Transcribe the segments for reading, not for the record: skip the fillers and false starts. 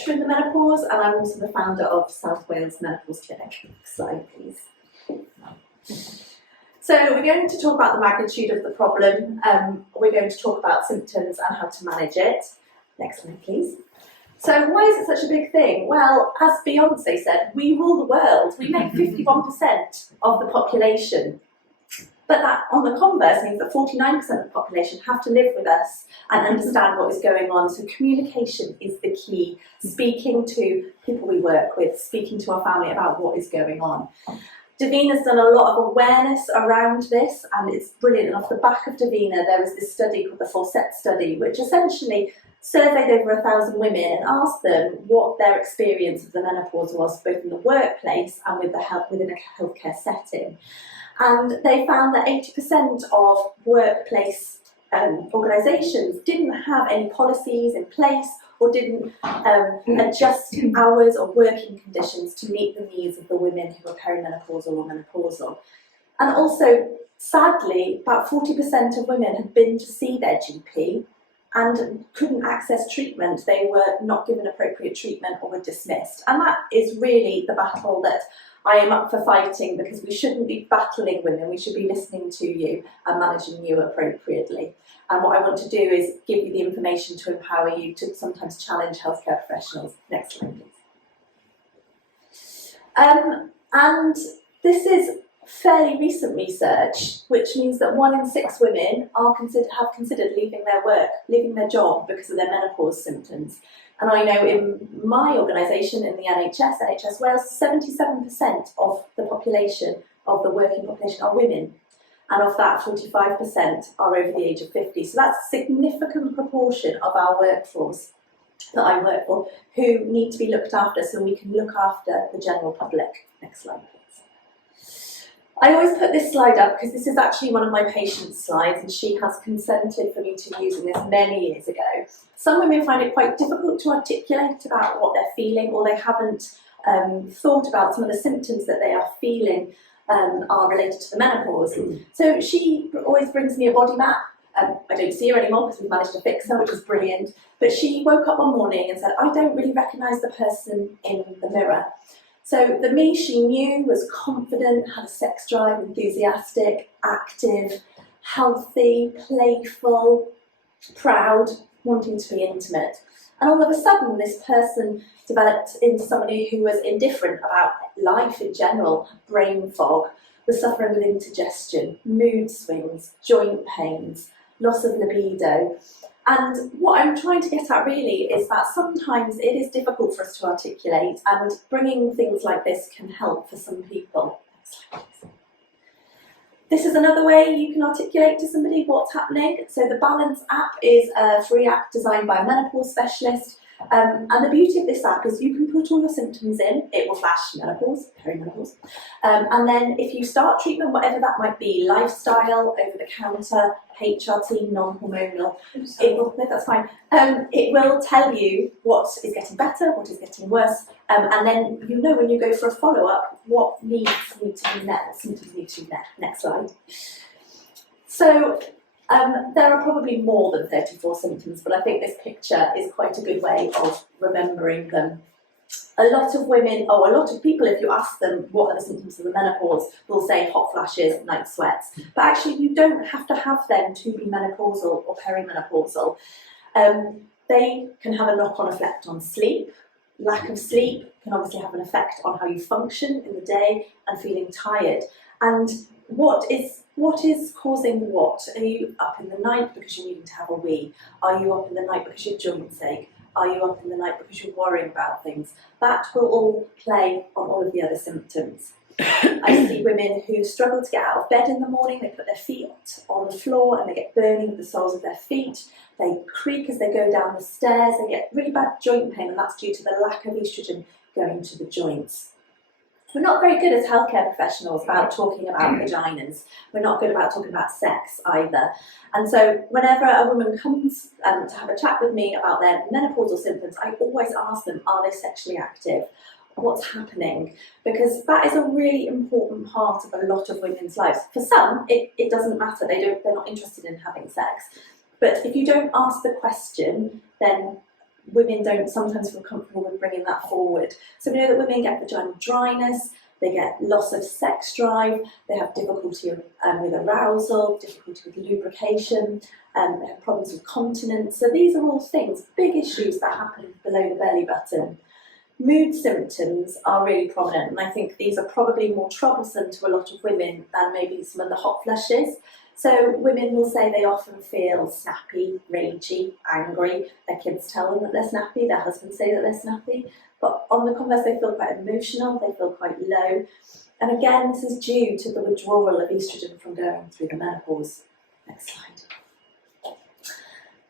lecturer in the menopause, and I'm also the founder of South Wales Menopause Clinic. Next slide, please. So we're going to talk about the magnitude of the problem. We're going to talk about symptoms and how to manage it. Next slide, please. So why is it such a big thing? Well, as Beyonce said, we rule the world. We make 51% of the population. But that, on the converse, means that 49% of the population have to live with us and understand what is going on. So communication is the key. Speaking to people we work with, speaking to our family about what is going on. Davina's done a lot of awareness around this, and it's brilliant. And off the back of Davina, there was this study called the Falset Study, which essentially surveyed over 1,000 women and asked them what their experience of the menopause was, both in the workplace and within a healthcare setting. And they found that 80% of workplace organisations didn't have any policies in place or didn't adjust hours or working conditions to meet the needs of the women who are perimenopausal or menopausal. And also, sadly, about 40% of women had been to see their GP and couldn't access treatment. They were not given appropriate treatment or were dismissed. And that is really the battle that I am up for fighting, because we shouldn't be battling women, we should be listening to you and managing you appropriately. And what I want to do is give you the information to empower you to sometimes challenge healthcare professionals. Next slide, please. And this is fairly recent research, which means that 1 in 6 women have considered leaving their work, leaving their job because of their menopause symptoms. And I know in my organisation, in the NHS Wales, 77% of the population, of the working population, are women. And of that, 45% are over the age of 50. So that's a significant proportion of our workforce that I work for who need to be looked after so we can look after the general public. Next slide, please. I always put this slide up because this is actually one of my patient's slides, and she has consented for me to use this many years ago. Some women find it quite difficult to articulate about what they're feeling, or they haven't thought about some of the symptoms that they are feeling are related to the menopause. So she always brings me a body map. I don't see her anymore because we've managed to fix her, which is brilliant. But she woke up one morning and said, I don't really recognise the person in the mirror. So the me she knew was confident, had a sex drive, enthusiastic, active, healthy, playful, proud, wanting to be intimate. And all of a sudden, this person developed into somebody who was indifferent about life in general, brain fog, was suffering with indigestion, mood swings, joint pains, loss of libido. And what I'm trying to get at really is that sometimes it is difficult for us to articulate, and bringing things like this can help for some people. This is another way you can articulate to somebody what's happening. So the Balance app is a free app designed by a menopause specialist. And the beauty of this app is you can put all your symptoms in, it will flash menopause, perimenopause. And then if you start treatment, whatever that might be, lifestyle, over-the-counter, HRT, non-hormonal, that's fine. It will tell you what is getting better, what is getting worse, and then you know when you go for a follow-up what needs need to be met, what symptoms need to be met. Next slide. So there are probably more than 34 symptoms, but I think this picture is quite a good way of remembering them. A lot of women, or a lot of people, if you ask them what are the symptoms of the menopause, will say hot flashes, night sweats. But actually you don't have to have them to be menopausal or perimenopausal. They can have a knock-on effect on sleep. Lack of sleep can obviously have an effect on how you function in the day and feeling tired. And what is causing what? Are you up in the night because you're needing to have a wee? Are you up in the night because your joints ache? Are you up in the night because you're worrying about things? That will all play on all of the other symptoms. I see women who struggle to get out of bed in the morning. They put their feet on the floor and they get burning with the soles of their feet. They creak as they go down the stairs. They get really bad joint pain, and that's due to the lack of estrogen going to the joints. We're not very good as healthcare professionals about talking about vaginas. We're not good about talking about sex either. And so whenever a woman comes to have a chat with me about their menopausal symptoms, I always ask them, are they sexually active? What's happening? Because that is a really important part of a lot of women's lives. For some, it doesn't matter. They're not interested in having sex. But if you don't ask the question, then women don't sometimes feel comfortable with bringing that forward. So we know that women get vaginal dryness, they get loss of sex drive, they have difficulty with arousal, difficulty with lubrication, they have problems with continence. So these are all things, big issues that happen below the belly button. Mood symptoms are really prominent, and I think these are probably more troublesome to a lot of women than maybe some of the hot flushes. So women will say they often feel snappy, ragey, angry. Their kids tell them that they're snappy, their husbands say that they're snappy. But on the converse, they feel quite emotional, they feel quite low. And again, this is due to the withdrawal of estrogen from going through the menopause. Next slide.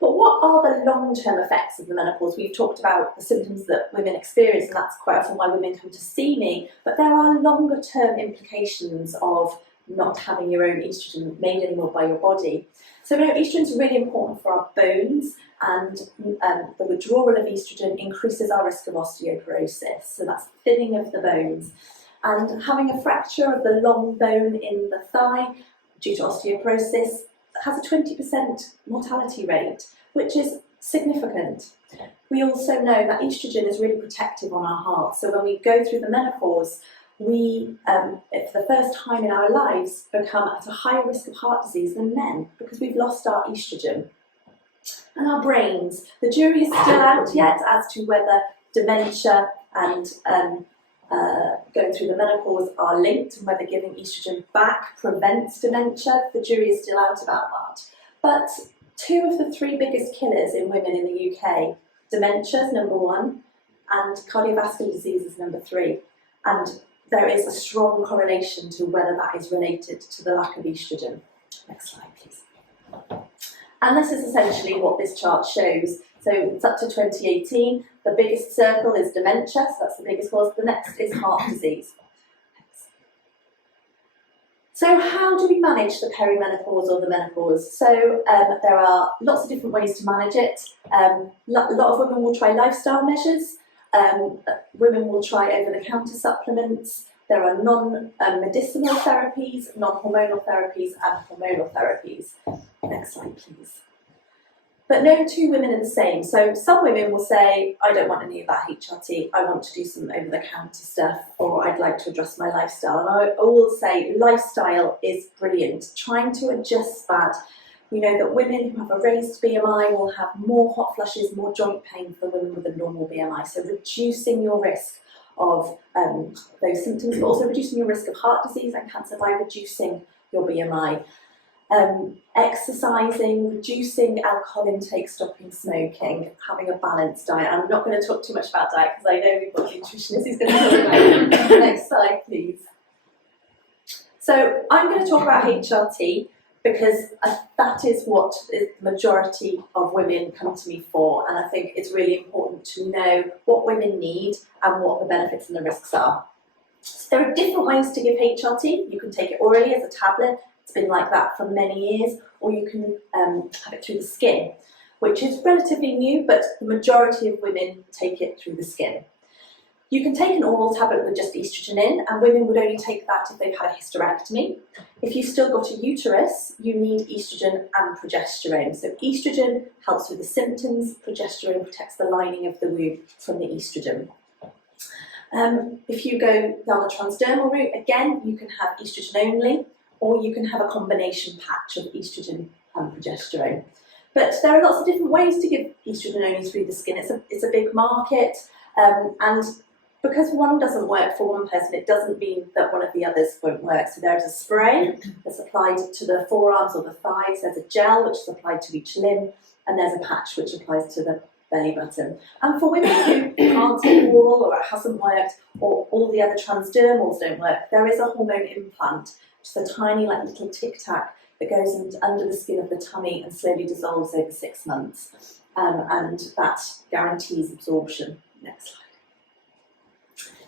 But what are the long-term effects of the menopause? We've talked about the symptoms that women experience, and that's quite often why women come to see me. But there are longer-term implications of not having your own estrogen made anymore by your body. So we know estrogen is really important for our bones, and the withdrawal of estrogen increases our risk of osteoporosis, so that's thinning of the bones. And having a fracture of the long bone in the thigh due to osteoporosis has a 20% mortality rate, which is significant. We also know that estrogen is really protective on our heart, so when we go through the menopause, we, for the first time in our lives, become at a higher risk of heart disease than men because we've lost our estrogen. And our brains, the jury is still out yet as to whether dementia and going through the menopause are linked, and whether giving estrogen back prevents dementia. The jury is still out about that. But 2 of the 3 biggest killers in women in the UK, dementia is number 1 and cardiovascular disease is number 3. And there is a strong correlation to whether that is related to the lack of estrogen. Next slide, please. And this is essentially what this chart shows. So it's up to 2018. The biggest circle is dementia, so that's the biggest cause. The next is heart disease. So how do we manage the perimenopause or the menopause? So there are lots of different ways to manage it. A lot of women will try lifestyle measures. Women will try over-the-counter supplements. There are non-medicinal therapies, non-hormonal therapies and hormonal therapies. Next slide, please. But no 2 women are the same. So some women will say, I don't want any of that HRT, I want to do some over-the-counter stuff, or I'd like to adjust my lifestyle. And I will say lifestyle is brilliant. Trying to adjust that. We know that women who have a raised BMI will have more hot flushes, more joint pain than women with a normal BMI. So reducing your risk of those symptoms, but also reducing your risk of heart disease and cancer by reducing your BMI. Exercising, reducing alcohol intake, stopping smoking, having a balanced diet. I'm not going to talk too much about diet because I know we've got a nutritionist who's going to talk about it. Next slide, please. So I'm going to talk about HRT because that is what the majority of women come to me for, and I think it's really important to know what women need and what the benefits and the risks are. So there are different ways to give HRT. You can take it orally as a tablet. It's been like that for many years, or you can have it through the skin, which is relatively new, but the majority of women take it through the skin. You can take an oral tablet with just estrogen in, and women would only take that if they've had a hysterectomy. If you've still got a uterus, you need estrogen and progesterone. So estrogen helps with the symptoms, progesterone protects the lining of the womb from the estrogen. If you go down the transdermal route, again, you can have estrogen only, or you can have a combination patch of estrogen and progesterone. But there are lots of different ways to give estrogen only through the skin. It's a big market, and because one doesn't work for one person, it doesn't mean that one of the others won't work. So there's a spray that's applied to the forearms or the thighs, there's a gel which is applied to each limb, and there's a patch which applies to the belly button. And for women who can't take oral, or it hasn't worked, or all the other transdermals don't work, there is a hormone implant, which is a tiny little tic-tac that goes under the skin of the tummy and slowly dissolves over 6 months. And that guarantees absorption. Next slide.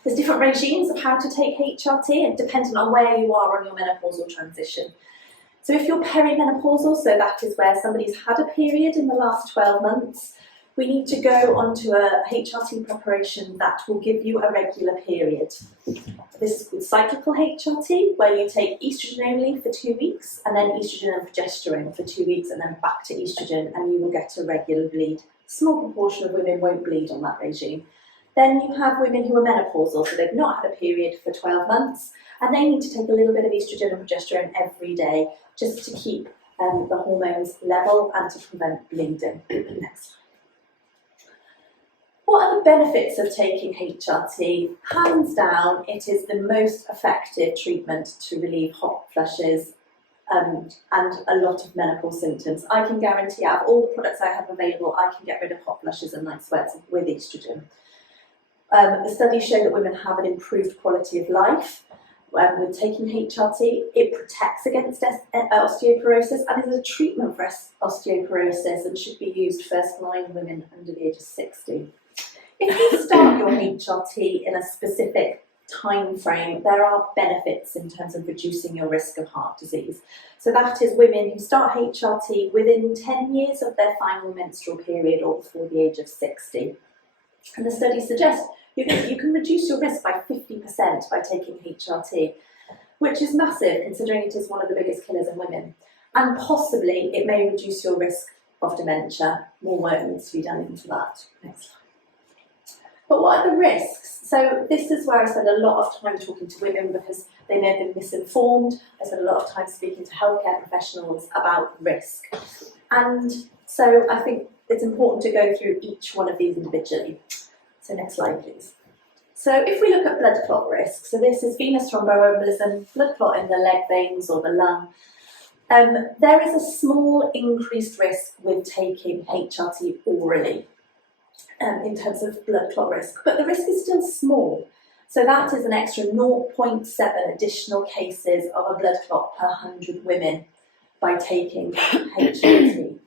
There's different regimes of how to take HRT, and depending on where you are on your menopausal transition. So if you're perimenopausal, so that is where somebody's had a period in the last 12 months, we need to go onto a HRT preparation that will give you a regular period. This is called cyclical HRT, where you take estrogen only for 2 weeks, and then estrogen and progesterone for 2 weeks, and then back to estrogen, and you will get a regular bleed Small proportion of women won't bleed on that regime. Then you have women who are menopausal, so they've not had a period for 12 months, and they need to take a little bit of estrogen and progesterone every day just to keep the hormones level and to prevent bleeding. Next slide. What are the benefits of taking HRT? Hands down, it is the most effective treatment to relieve hot flushes and a lot of menopause symptoms. I can guarantee out of all the products I have available, I can get rid of hot flushes and night sweats with estrogen. The studies show that women have an improved quality of life with taking HRT. It protects against osteoporosis and is a treatment for osteoporosis and should be used first line in women under the age of 60. If you start your HRT in a specific time frame, there are benefits in terms of reducing your risk of heart disease. So that is women who start HRT within 10 years of their final menstrual period or before the age of 60. And the studies suggest you can reduce your risk by 50% by taking HRT, which is massive considering it is one of the biggest killers in women. And possibly it may reduce your risk of dementia. More work needs to be done into that. Next slide. But what are the risks? So this is where I spend a lot of time talking to women because they may have been misinformed. I spend a lot of time speaking to healthcare professionals about risk. And so I think it's important to go through each one of these individually. So next slide, please. So if we look at blood clot risk, so this is venous thromboembolism, blood clot in the leg veins or the lung. There is a small increased risk with taking HRT orally in terms of blood clot risk, but the risk is still small. So that is an extra 0.7 additional cases of a blood clot per 100 women by taking HRT.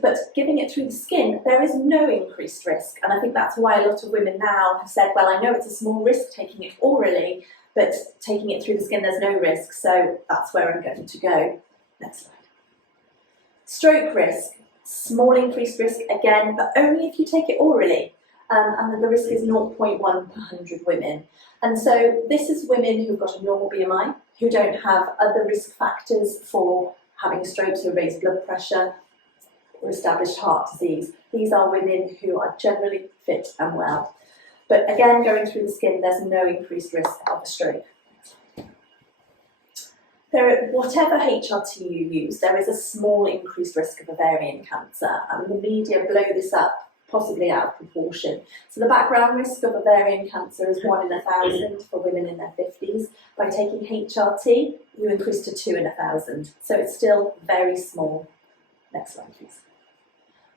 But giving it through the skin, there is no increased risk. And I think that's why a lot of women now have said, well, I know it's a small risk taking it orally, but taking it through the skin, there's no risk. So that's where I'm going to go. Next slide. Stroke risk, small increased risk again, but only if you take it orally. And the risk is 0.1 per 100 women. And so this is women who've got a normal BMI, who don't have other risk factors for having a stroke, so raised blood pressure, or established heart disease. These are women who are generally fit and well. But again, going through the skin, there's no increased risk of a stroke. Whatever HRT you use, there is a small increased risk of ovarian cancer, and the media blow this up, possibly out of proportion. So the background risk of ovarian cancer is 1 in 1,000 for women in their 50s. By taking HRT, you increase to 2 in 1,000. So it's still very small. Next slide, please.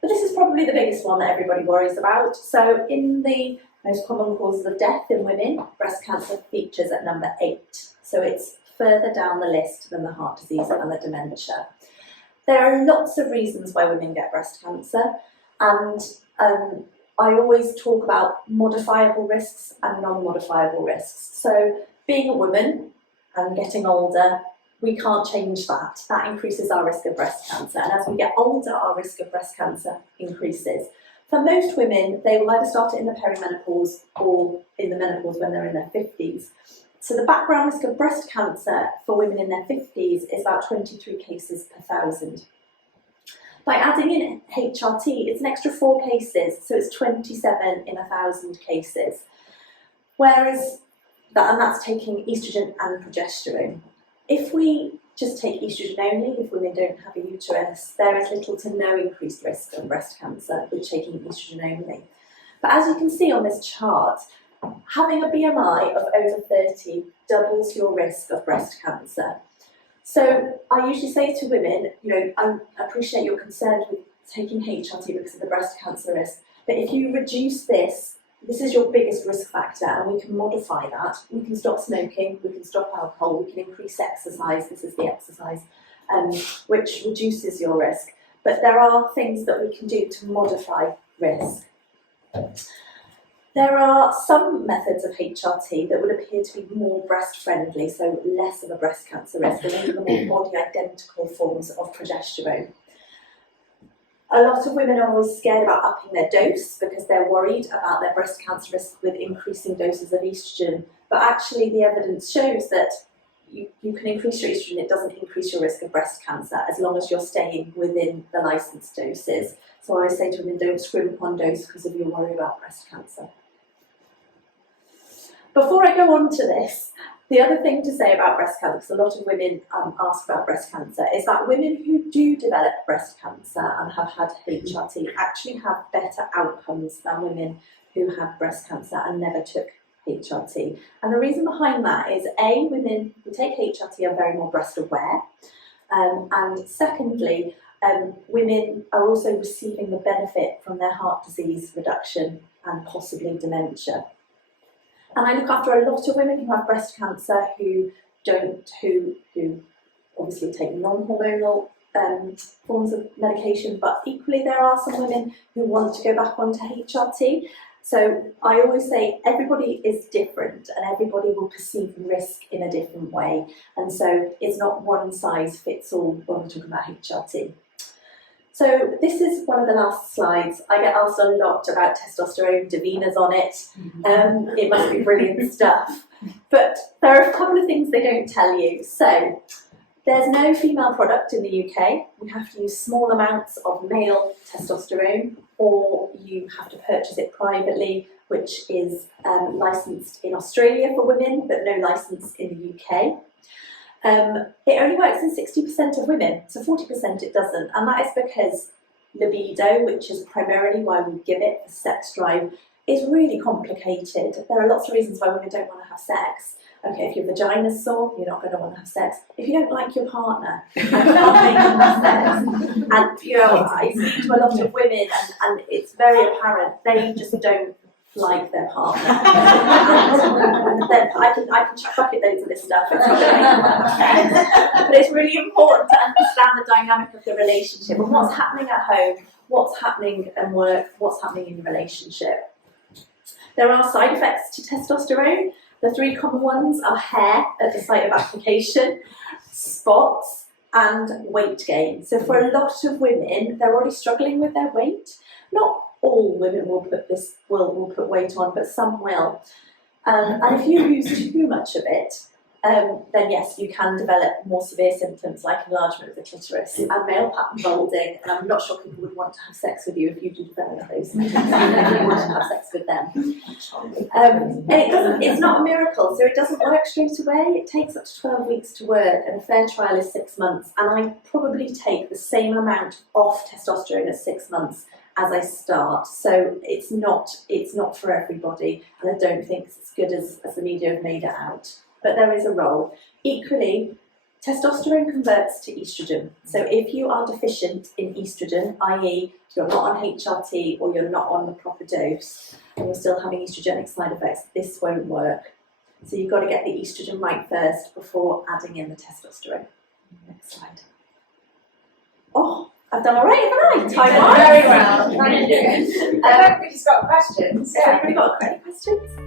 But this is probably the biggest one that everybody worries about. So in the most common causes of death in women, breast cancer features at number 8. So it's further down the list than the heart disease and the dementia. There are lots of reasons why women get breast cancer, and I always talk about modifiable risks and non-modifiable risks. So being a woman and getting older, we can't change that. That increases our risk of breast cancer. And as we get older, our risk of breast cancer increases. For most women, they will either start it in the perimenopause or in the menopause when they're in their 50s. So the background risk of breast cancer for women in their 50s is about 23 cases per 1,000. By adding in HRT, it's an extra 4 cases, so it's 27 in 1,000 cases. Whereas, and that's taking estrogen and progesterone. If we just take estrogen only, if women don't have a uterus, there is little to no increased risk of breast cancer with taking estrogen only. But as you can see on this chart, having a BMI of over 30 doubles your risk of breast cancer. So I usually say to women, I appreciate you're concerned with taking HRT because of the breast cancer risk, but if you reduce this is your biggest risk factor, and we can modify that. We can stop smoking, we can stop alcohol, we can increase exercise. This is the exercise, which reduces your risk. But there are things that we can do to modify risk. There are some methods of HRT that would appear to be more breast friendly, so less of a breast cancer risk, and these are the more body identical forms of progesterone. A lot of women are always scared about upping their dose because they're worried about their breast cancer risk with increasing doses of estrogen. But actually the evidence shows that you can increase your estrogen, it doesn't increase your risk of breast cancer as long as you're staying within the licensed doses. So I always say to women, don't scrimp on dose because of your worry about breast cancer. Before I go on to this, the other thing to say about breast cancer, because a lot of women ask about breast cancer, is that women who do develop breast cancer and have had HRT actually have better outcomes than women who have breast cancer and never took HRT. And the reason behind that is A, women who take HRT are very more breast aware, and secondly, women are also receiving the benefit from their heart disease reduction and possibly dementia. And I look after a lot of women who have breast cancer who obviously take non-hormonal forms of medication, but equally there are some women who want to go back onto HRT. So I always say everybody is different and everybody will perceive risk in a different way. And so it's not one size fits all when we're talking about HRT. So this is one of the last slides. I get asked a lot about testosterone, Davina's on it. It must be brilliant stuff. But there are a couple of things they don't tell you. So there's no female product in the UK. We have to use small amounts of male testosterone, or you have to purchase it privately, which is licensed in Australia for women, but no license in the UK. It only works in 60% of women, so 40% it doesn't, and that is because libido, which is primarily why we give it, the sex drive, is really complicated. There are lots of reasons why women don't want to have sex. Okay, if your vagina's sore, you're not going to want to have sex. If you don't like your partner, you can't make them have sex. And you know, I speak to a lot of women, and it's very apparent they just don't like their partner. And then I can chuck bucket loads of this stuff. It's but it's really important to understand the dynamic of the relationship and what's happening at home, what's happening at work, what's happening in your relationship. There are side effects to testosterone. The three common ones are hair at the site of application, spots, and weight gain. So for a lot of women, they're already struggling with their weight. Not all women will put weight on, but some will. And if you use too much of it, then yes, you can develop more severe symptoms like enlargement of the clitoris and male pattern balding. And I'm not sure people would want to have sex with you if you do develop those symptoms. You want to have sex with them. And it's not a miracle, so it doesn't work straight away. It takes up to 12 weeks to work, and a fair trial is 6 months. And I probably take the same amount off testosterone at 6 months as I start, so it's not for everybody, and I don't think it's as good as the media have made it out. But there is a role. Equally, testosterone converts to estrogen. So if you are deficient in estrogen, i.e. you're not on HRT or you're not on the proper dose, and you're still having estrogenic side effects, this won't work. So you've got to get the estrogen right first before adding in the testosterone. Next slide. Oh, I've done all right, haven't I? Time Very well. Thank you. Everybody's got questions. Has anybody got any questions?